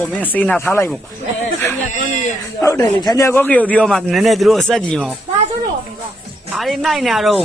ပေါ့မင်းစေနာထားလိုက်ပေါ့အဲဆင်ညာကောနေရပြီးဟုတ်တယ်လေချမ်းချမ်းကောကီကိုပြောမှနည်းနည်းသူတို့အဆက်ကြည့်မအောင်ဘာဆိုတော့ပဲပါအားလေးနိုင်နေတော့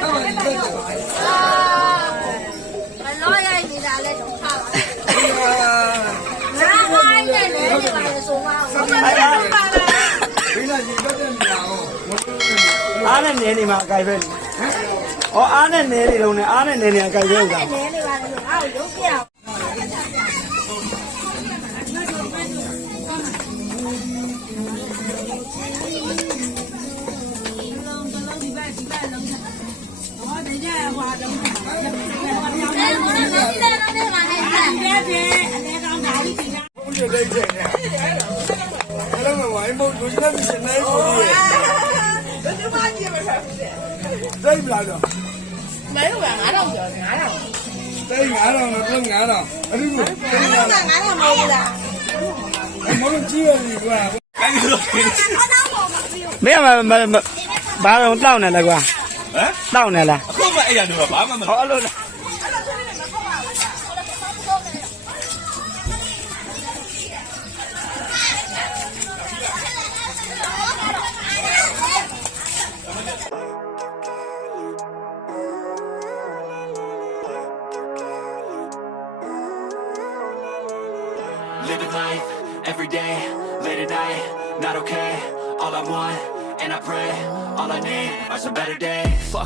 အားနဲ့နေနေမှာအကြိုက်ပဲဟောအားနဲ့နေနေလုံးနဲ့အားနဲ့နေနေအကြိုက်ပဲဥစ္စာလဲနေပါလေဆိုအားရုပ်ပြအောင်သိမလားတော့မဲဟုတ်လား9000ကျော်9000သိ9000 Đấy lại được. Đấy là ngã đâu rồi, ngã đâu. Đây ngã đâu, là lưng ngã đâu. Ở đây ngã đâu. Ngã đâu màu là. Em muốn chia gì qua. Cái được. Mẹ mà mà bà đâu này là qua. Đâu này đâu? Không vậy là được, bà mà mình. Họ luôn.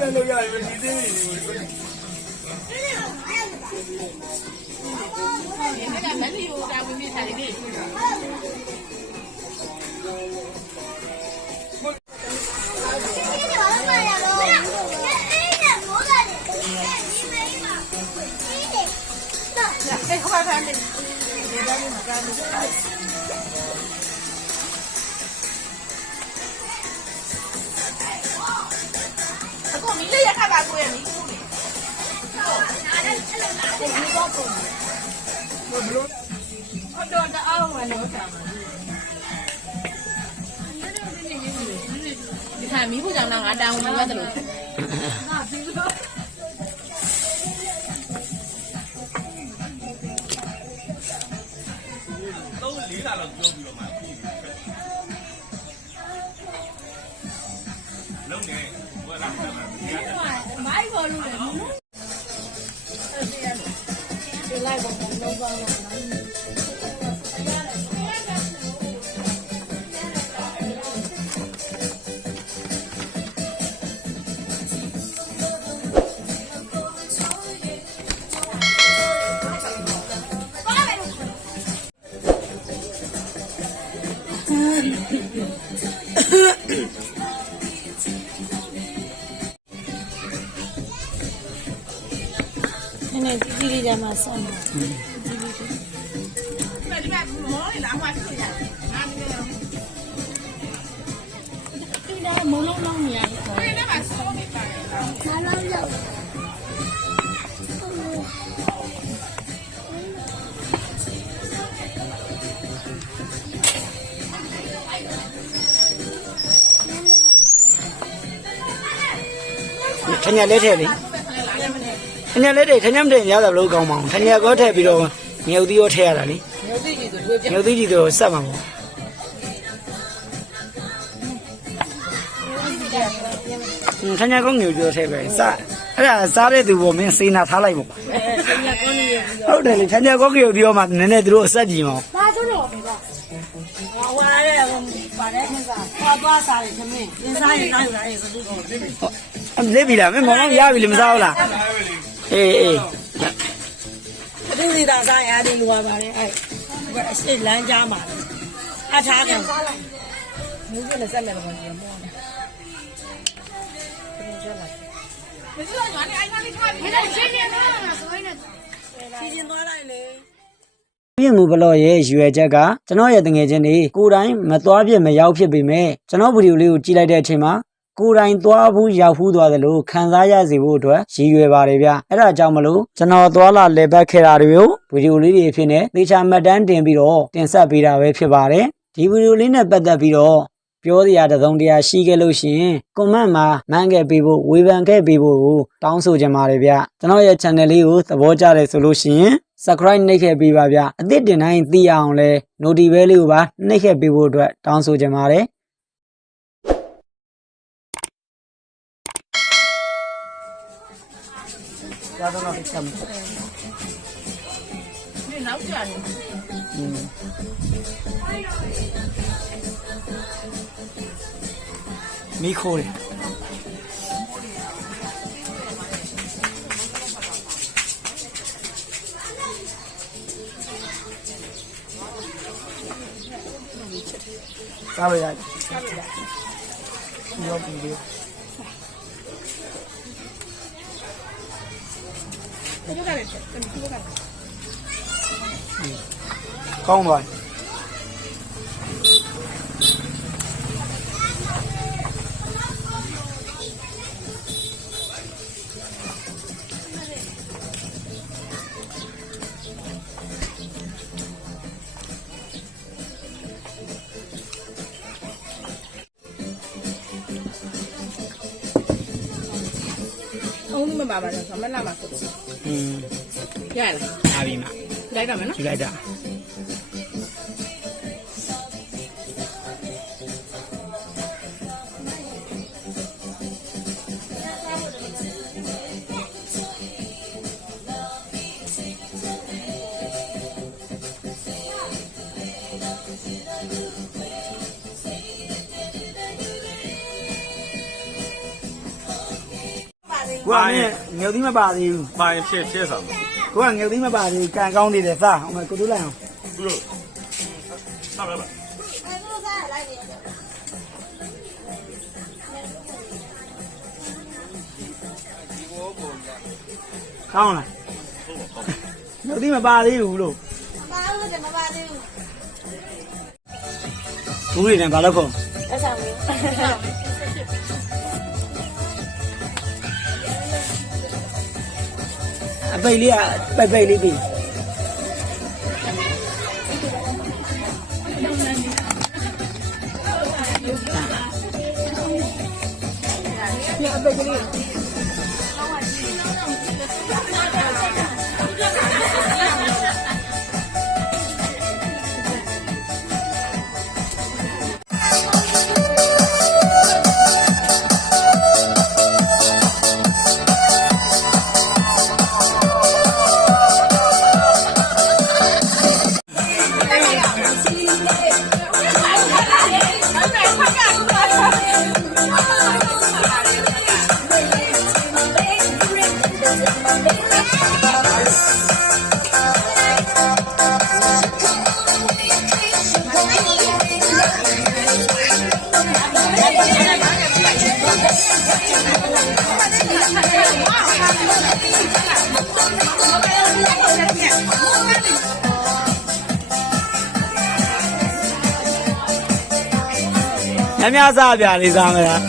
ဒါတည်းလည်းလို့ရတယ်ဒီသေးလေးကို ဒီကမလီကိုတာဝင်ပြထားတယ် 哎，后边看的。အခု ဒီခါမီးဖို့ကြောင့်တော့ငါတောင်းဝင်ရတယ်လို့ သုံးလေးလာတော့ပြောပြီးတော့မှလုံးနေဘာလာမှမရ န xong rồi muốn lâu lâu nhỉ? Nó lâu rồi. Kenya lết hết đi. ထညက်လေးထည့်လေထညက်လေးထည့်ထညက်မထည့်ရတာဘလို့ကောင်းမအောင်ထညက်ကောထည့်ပြီးတော့ငယ်ဦးသီးရောထည့်ရတာလေငယ်ဦးသီးကြီးဆိုဆက်မှာပေါ့ဟင်းထညက်ကောငယ်ဦးသီးရောထည့်ပဲစအဲ့ဒါစားတဲ့သူပေါ့မင်းစေနာထားလိုက်ပေါ့ဟုတ်တယ်လေထညက်ကောငယ်ဦးသီးရောမှနည်းနည်းသူတို့အဆက်ကြည့်မအောင်ဘာဆိုတော့ပဲပေါ့ဟွာရဲပါတယ်ခင်းစားဟွာသွားစားတယ်ခမင်းရင်းစားရင်နိုင်လာရဲ့စတူတော့အလေးပြီလားမင်းမောင်တော့ရပြီလေမစားဘူးလား အေးအေးအတူစီသာစားရတဲ့လူပါပါတယ်အဲ့အစ်လမ်းကြားမှာအထားကမင်းကလည်းဆက်မယ်လို့ပြောမောတယ်စီစဉ်သွားလိုက်လေပြည့်မှုဘလော့ရဲ့ရွယ်ချက်ကကျွန်တော်ရဲ့တငယ်ချင်းတွေကိုယ်တိုင်မသွားပြစ်မရောက်ဖြစ်ပေမဲ့ကျွန်တော်ဗီဒီယိုလေးကိုကြည့်လိုက်တဲ့အချိန်မှာ ကိုယ်တိုင်သွားဘူးရောက်ဘူးသွားတယ်လို့ခံစားရစေဖို့အတွက်ရည်ရွယ်ပါတယ်ဗျအဲ့ဒါကြောင့်မလို့ကျွန်တော်သွားလာလေပတ်ခဲ့တာတွေကိုဗီဒီယိုလေးတွေအဖြစ်နဲ့သေချာမှတ်တမ်းတင်ပြီးတော့တင်ဆက်ပေးတာပဲဖြစ်ပါတယ်ဒီဗီဒီယိုလေးနဲ့ပတ်သက်ပြီးတော့ပြောစရာတစ်စုံတစ်ရာရှိခဲ့လို့ရှိရင်ကွန်မန့်မှာမှန်းခဲ့ပေးဖို့ဝေဖန်ခဲ့ပေးဖို့ကိုတောင်းဆိုချင်ပါတယ်ဗျကျွန်တော်ရဲ့ channel လေးကိုသဘောကျတယ်ဆိုလို့ရှိရင် subscribe နှိပ်ခဲ့ပေးပါဗျအသစ်တင်တိုင်းသိရအောင်လဲ notification လေးကိုပါနှိပ်ခဲ့ပေးဖို့အတွက်တောင်းဆိုချင်ပါတယ် Cầm. Như nấu chứ anh. Ừ. Mì khô đi. Sao bây giờ? Sao bây giờ? Sao bây giờ? Không rồi. Ông mà bà bà làm sao mà làm mà cũng င်းပါပြီ။အုံးမပါပါနဲ့ဆမလာမှာဆိုတော့อืมရလားအားပြီမလိုက်တော့မယ်နော်ယူလိုက်တာ ကိုကငယ်ငယ်သီးမပါသေးဘူးပါရင်ဖြစ်ဖြစ်ဆောင်ကိုကငယ်သီးမပါသေးဘူးကန်ကောင်းနေတယ်စားအောင်မကိုတို့လိုက်အောင်သူတို့ဆောက်ရပါကောင်းလားငယ်သီးမပါသေးဘူးလို့ပါလို့တယ်မပါသေးဘူးဘူးတွေနဲ့ဘာလို့ခုံအဆောင်လေး Abai lia, bye bye ni bi. Ya, abai jadi. အများစားပြလေးစားမလား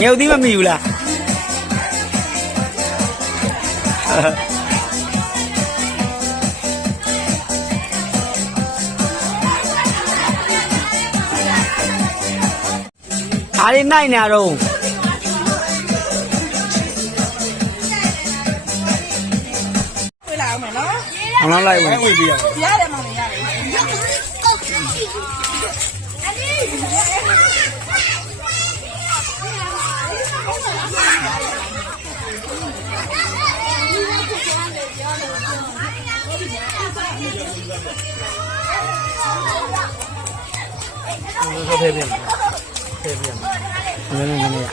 ငယ်ဦးသီးမမီဘူးလားအားရနိုင်နေတော့ နော် အောင်လောက်လိုက်ဝင် ဝင်ပြရ ရတယ်မောင်လေးရတယ် နည်းနည်းနည်း